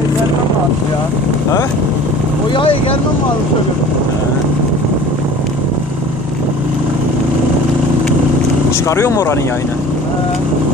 yaya gelmem lazım ya. Ha? O yaya gelmem lazım söylüyorum. Çıkarıyor mu oranın yayını? He.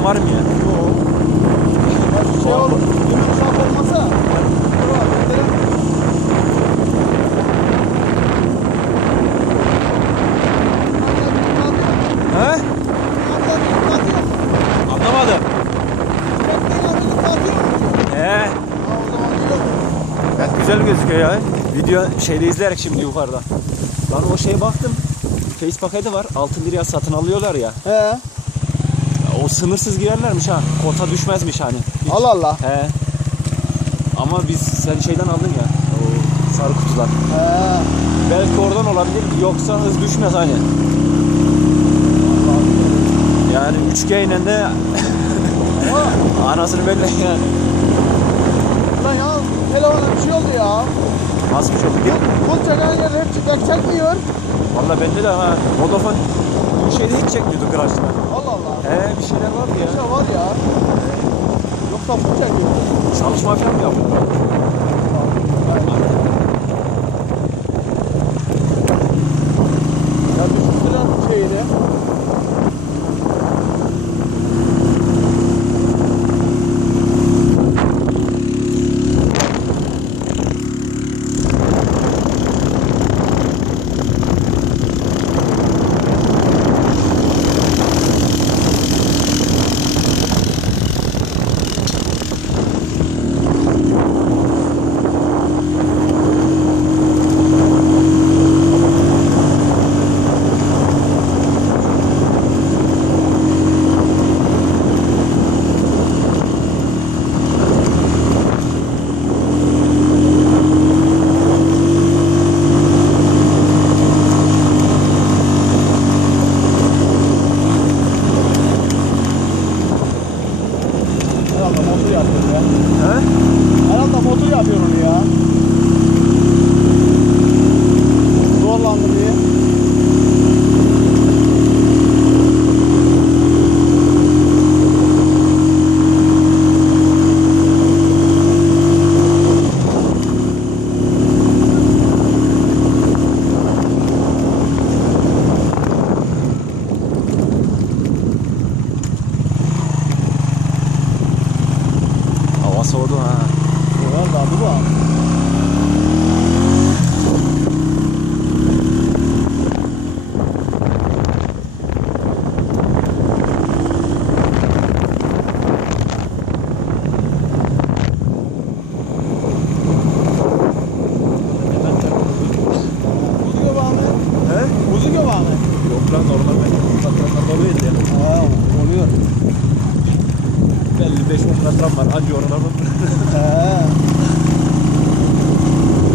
Arkada ben varım ya. Yok. Ya şu şey olur. Yemin şaf olmasa. Dur bak, gidelim. He? Anlamadım. Evet, güzel gözüküyor ya. Video şeyde izleyerek şimdi yukarıda. Lan o şeye baktım. Face paketi var. 6 liraya satın alıyorlar ya. He. Ya sınırsız girerlermiş ha. Kota düşmezmiş hani. Hiç. Allah Allah. He. Ama biz sen şeyden aldın ya. O sarı kutular. He. Belki oradan olabilir. Yoksa hız düşmez hani. Yani 3G ile de anasını belli yani. lan ya telefona bir şey oldu ya. Nasıl bir şey oldu? Çeken yer hep çek çekmiyor. Valla bende de ha. Vodafone bu şeyde hiç çekmiyordu Kıraç'ta. He bir şeyler Bir ya. şey var ya. Yoksa bu çekiyor. Çalışma falan mı yaptın? Ya 500 katram var. Hadi yorulama.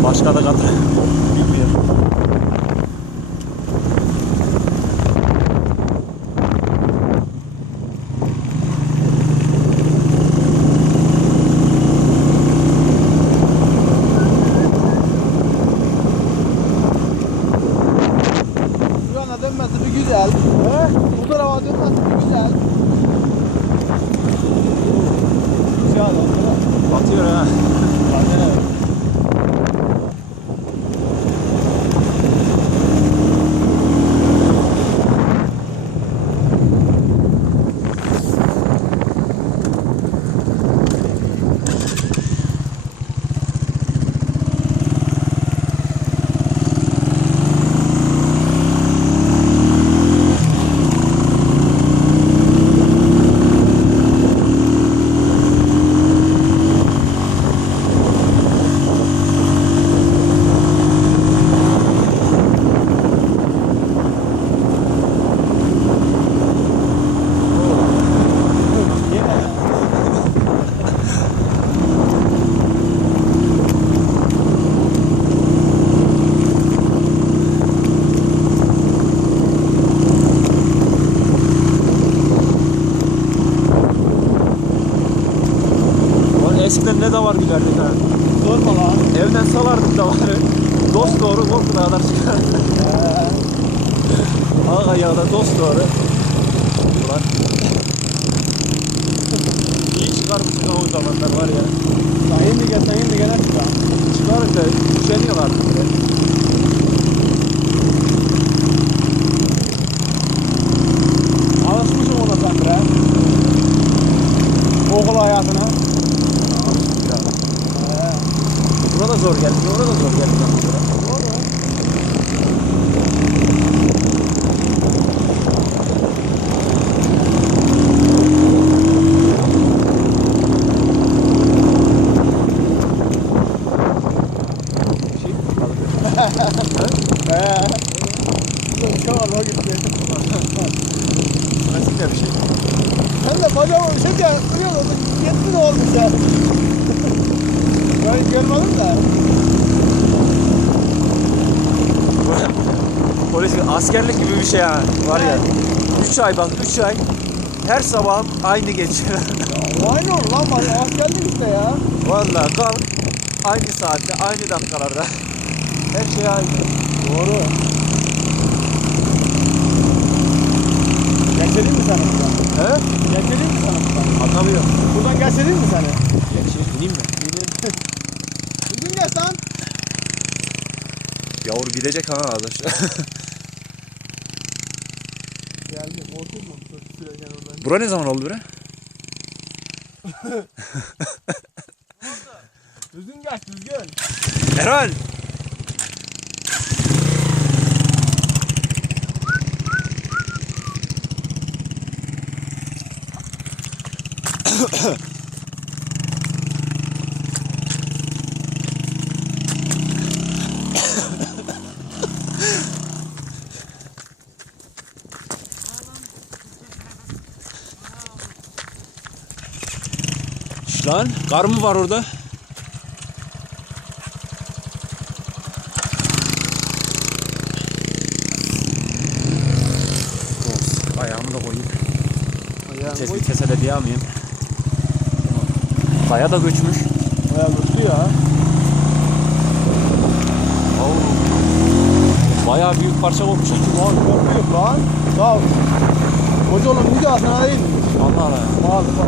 Başka da katram. Eskiden ne davar gülerdik ha. Sorma lan. Evden salardık davarı. Dost doğru korkuna kadar çıkardık. Ağa ayağına dost doğru. Ulan. İyi çıkarmışsın o zamanlar var ya. Sen indi gel sen indi gel aç lan. Çıkarınca üşeniyorlar. Alışmışım ona sen bre. Okul hayatına. He. Buna da zor geldi. Ona da zor geldi. Doğru. Şey, balık. He. Çok o gitti. Nasıl bir şey? Sen de bacağımı bir şey diye duruyorsun. Yetti de olmuş ya. Ben görmedim de. Polis askerlik gibi bir şey ha. Var ya. 3 ay bak 3 ay. Her sabah aynı geçiyor. Aynı olur lan bana askerlik işte ya. Vallahi kalk aynı saatte aynı dakikalarda. Her şey aynı. Doğru. Geçelim mi sana buradan? He? Geçelim mi sana buradan? Anlamıyorum. Buradan geçelim mi seni? Geçeyim bineyim mi? Lan. Yavru gidecek ha arkadaşlar. Geldi. Korktun mu? Sürerken oradan. Bura ne zaman oldu bre? Düzgün geç düzgün. Erhan! Şş Lan kar mı var orada? Ayağımı da koyayım. Vites vitese de diyemeyeyim. Kaya da göçmüş. Bayağı mutlu ya. Bayağı büyük parça kopmuş. Lan büyük lan. Sağ ol. Hoca oğlum bir daha sana değil mi? Allah Allah. Al bak.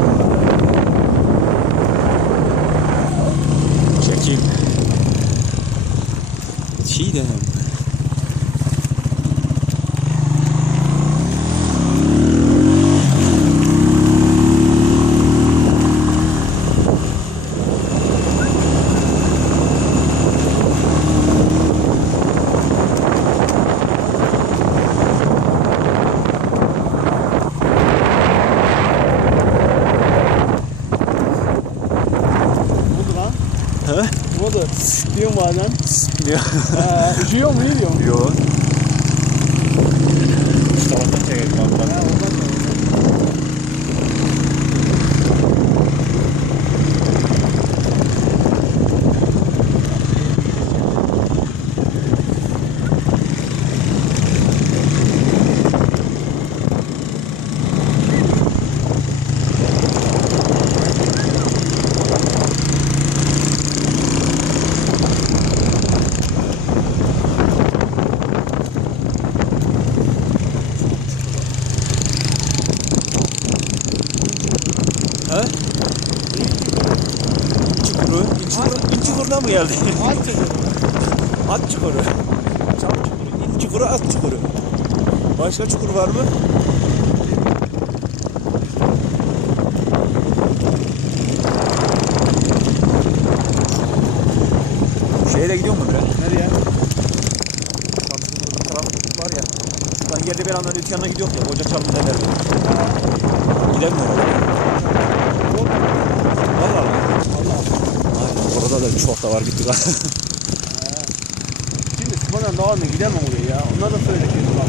Çekil. Çiğdem. Ne oldu lan? He? Ne oldu? Diyorum bazen. Diyor. He, üşüyor mu? İyi diyorum. Yo. Şu Çukuru. İnci çukuruna mı geldi? Aç çocuğum. At çukuru. Çam çukuru, in çukuru, at çukuru. Başka çukur var mı? Şehre gidiyor mu bre? Nereye? Samsun'da bu taraf var ya. Lan yerde bir anda dükkanına gidiyor ya. Hoca çalın derler. Gidemiyor. Valla. Orada da çok da var gitti lan. Şimdi bana devam gidemem oraya ya. Onlar da söyle kesin bak.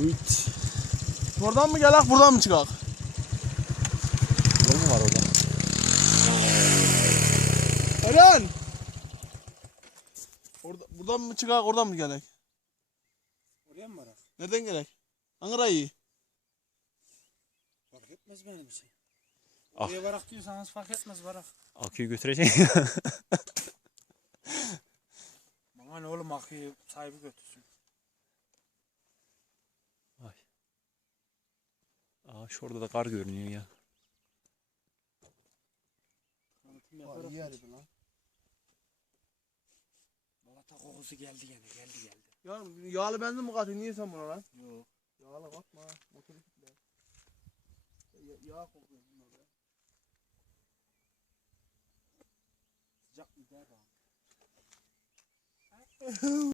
Uyut. Oradan mı gelak buradan mı çıkak? Oğlum var orada. Eren! Orada, buradan mı çıkar, oradan mı gerek? Oraya mı varak? Nereden gerek? Ankara iyi. Fark etmez benim için. Ah. Oraya varak diyorsanız fark etmez varak. Aküyü götürecek. Bana ne oğlum akıyı sahibi götürsün. Ay. Aa şurada da kar görünüyor ya. Tanıtım yaparak. iyi lan. Balata kokusu geldi gene geldi geldi. Ya yağlı benzin mi katıyor? Niye sen buna lan? Yok. Yağlı katma. Motoru kitle. Ya, yağ kokuyor bunlar ya. Sıcak mı der.